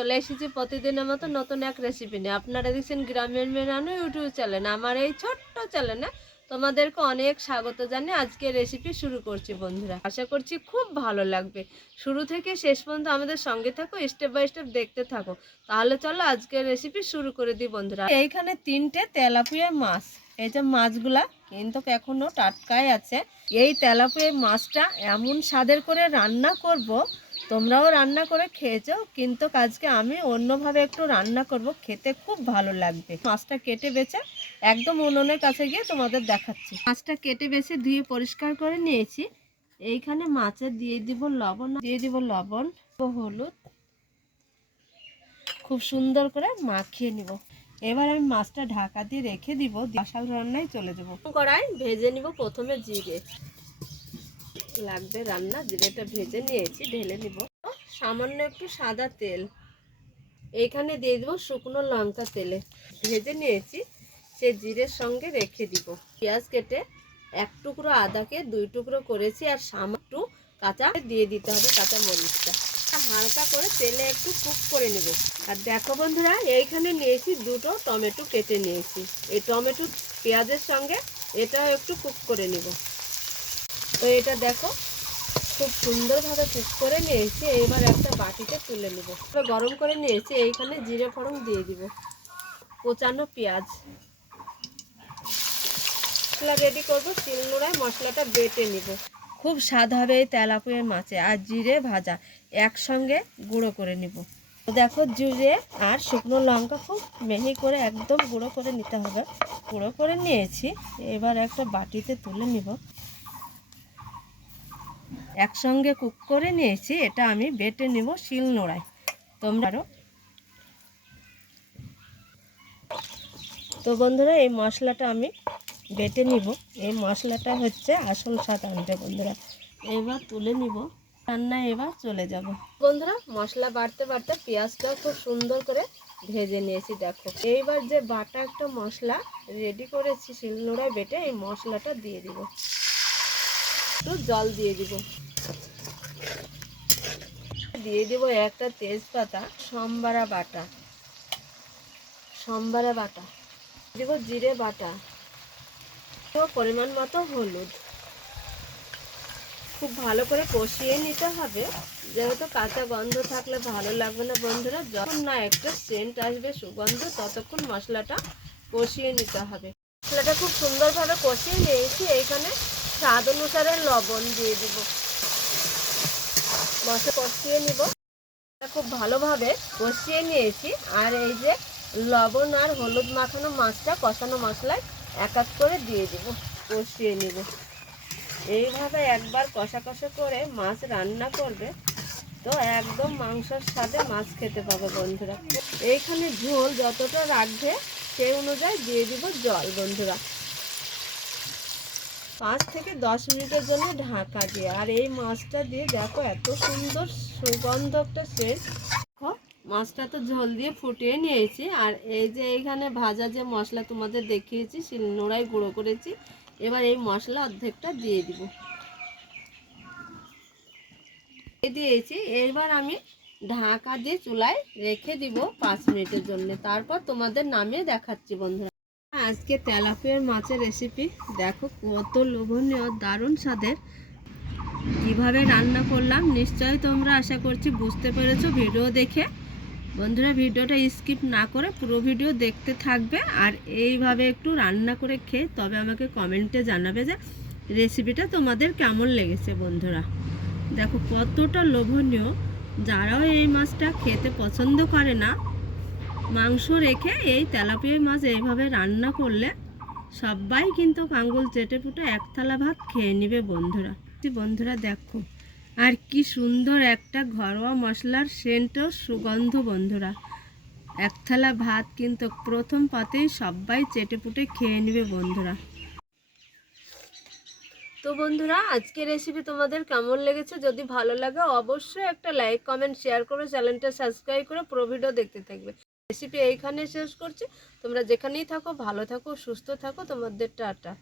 চলে এসেছি প্রতিদিনের মতো নতুন এক রেসিপি নিয়ে। আপনারা দেখছেন গ্রামের মেরানো ইউটিউব চ্যানেল। আমার এই ছোট্ট চ্যানেলে তোমাদেরকে অনেক স্বাগত জানিয়ে আজকে রেসিপি শুরু করছি বন্ধুরা। আশা করছি খুব ভালো লাগবে। শুরু থেকে শেষ পর্যন্ত আমাদের সঙ্গে থাকো, স্টেপ বাই স্টেপ দেখতে থাকো। তাহলে চলো আজকের রেসিপি শুরু করে দিই বন্ধুরা। এইখানে 3টে তেলাপিয়া মাছ, এই যে মাছগুলা কিন্তু এখনো টাটকাই আছে। এই তেলাপিয়া মাছটা এমন স্বাদের করে রান্না করব, তোমরাও রান্না করে খেয়েছো, কিন্তু আজকে আমি অন্যভাবে একটু রান্না করব, খেতে খুব ভালো লাগবে। মাছটা কেটে বেছে একদম উনুনের কাছে গিয়ে তোমাদের দেখাচ্ছি। মাছটা কেটে বেছে ধুয়ে পরিষ্কার করে নিয়েছি। এইখানে মাছে দিয়ে দিব লবণ ও হলুদ, খুব সুন্দর করে মাখিয়ে নিব। এবার আমি মাছটা ঢাকা দিয়ে রেখে দিব, মশাল রান্নায় চলে যাব। কড়াই ভেজে নিব। প্রথমে জিরে লাগবে রান্না, জিরেটা ভেজে নিয়েছি, ঢেলে নিব। সামান্য একটু সাদা তেল, এইখানে দিয়ে দেবো শুকনো লঙ্কা তেলে ভেজে নিয়েছি, সে জিরের সঙ্গে রেখে দিব। পেঁয়াজ কেটে 1 টুকরো আদাকে 2 টুকরো করেছি, আর সামান্য কাঁচা দিয়ে দিতে হবে, কাঁচা মরিচটা হালকা করে তেলে একটু কুক করে নেব। আর দেখো বন্ধুরা, এইখানে নিয়েছি 2টো টমেটো কেটে নিয়েছি। এই টমেটো পেঁয়াজের সঙ্গে এটাও একটু কুক করে নেব। তো এটা দেখো খুব সুন্দরভাবে কুক করে নিয়েছি। এবার একটা বাটিতে তুলে নেব। গরম করে নিয়েছি, এইখানে জিরে ফোড়ন দিয়ে দিব, কোচানো পেঁয়াজ। মশলা রেডি করবো, শিলনোড়ায় মশলাটা বেটে নিব। খুব স্বাদ হবে এই তেলাপিয়া মাছে, আর জিরে ভাজা একসঙ্গে গুঁড়ো করে নিব। দেখো জিরে আর শুকনো লঙ্কা খুব মিহি করে একদম গুঁড়ো করে নিতে হবে। গুঁড়ো করে নিয়েছি, এবার একটা বাটিতে তুলে নিব। একসঙ্গে কুক করে নিয়েছি, এটা আমি বেটে নেব শিলনোড়ায়। তোমরাও তো বন্ধুরা, এই মশলাটা আমি বেটে নিব। এই মশলাটা হচ্ছে আসল স্বাদ আনবে বন্ধুরা। এবার তুলে নিব, রান্নায় এবার চলে যাব বন্ধুরা। মশলা বাড়তে বাড়তে পেঁয়াজটাও খুব সুন্দর করে ভেজে নিয়েছি। দেখো এইবার যে বাটা একটা মশলা রেডি করেছি শিলনোড়ায় বেটে, এই মশলাটা দিয়ে দিব। একটু জল দিয়ে দিব, দিয়ে দিব একটা তেজপাতা, সম্বারা বাটা দিব, জিরে বাটা, পরিমাণ মতো হলুদ। খুব ভালো করে কষিয়ে নিতে হবে, যেহেতু কাঁচা গন্ধ থাকলে ভালো লাগবে না বন্ধুরা। যখন না একটা সেন্ট আসবে, সুগন্ধ, ততক্ষণ মশলাটা কষিয়ে নিতে হবে। মশলাটা খুব সুন্দরভাবে কষিয়ে নিয়েছি। এইখানে স্বাদ অনুসারে লবণ দিয়ে দিব। মশলা কষিয়ে নিব, খুব ভালোভাবে কষিয়ে নিয়েছি। আর এই যে লবণ আর হলুদ মাখানো মাছটা কষানো মশলায় এক এক করে দিয়ে দিব, কষিয়ে নিব। এইভাবে একবার কষা কষা করে মাছ রান্না করবে, তো একদম মাংসের সাথে মাছ খেতে পাবে বন্ধুরা। এইখানে ঝোল যতটা রাখবে সেই অনুযায়ী দিয়ে দিব জল বন্ধুরা। 5 থেকে 10 মিনিটের জন্য ঢাকা দিয়ে, আর এই মাছটা দিয়ে দেখো এত সুন্দর সুগন্ধ একটা সেন্ট। মাছটা তো ঝোল দিয়ে ফুটিয়ে নিয়েছি। আর এই যে এইখানে ভাজা যে মশলা তোমাদের দেখিয়েছি, শিলনোড়ায় গুঁড়ো করেছি, এবার এই মশলা অর্ধেকটা দিয়ে দিব, দিয়েছি। এবার আমি ঢাকা দিয়ে চুলায় রেখে দিব 5 মিনিটের জন্য, তারপর তোমাদের নামিয়ে দেখাচ্ছি বন্ধুরা। আজকে তেলাপিয়ার মাছের রেসিপি দেখো কত লোভনীয়, দারুণ স্বাদের। কিভাবে রান্না করলাম নিশ্চয়ই তোমরা আশা করছি বুঝতে পেরেছো ভিডিও দেখে। বন্ধুরা, ভিডিওটা স্কিপ না করে পুরো ভিডিও দেখতে থাকবে, আর এইভাবে একটু রান্না করে খেয়ে তবে আমাকে কমেন্টে জানাবে যে রেসিপিটা তোমাদের কেমন লেগেছে বন্ধুরা। দেখো কতটা লোভনীয়। যারাও এই মাছটা খেতে পছন্দ করে না, মাংস রেখে এই তেলাপিয়া মাছ এইভাবে রান্না করলে সবাই কিন্তু আঙুল চেটে পুটে 1 থালা ভাত খেয়ে নেবে বন্ধুরা। বন্ধুরা দেখো, আর কি সুন্দর একটা ঘরোয়া মশলার সেন্ট ও সুগন্ধ বন্ধুরা। 1 থালা ভাত কিন্তু প্রথম পাতেই সবাই চেটে পুটে খেয়ে নেবে বন্ধুরা। তো বন্ধুরা, আজকের রেসিপি তোমাদের কেমন লেগেছে? যদি ভালো লাগে অবশ্যই একটা লাইক কমেন্ট শেয়ার করে চ্যানেলটা সাবস্ক্রাইব করে পুরো ভিডিও দেখতে থাকবে। রেসিপি এইখানে শেষ করছি। তোমরা যেখানেই থাকো ভালো থাকো, সুস্থ থাকো। তোমাদের টাটা।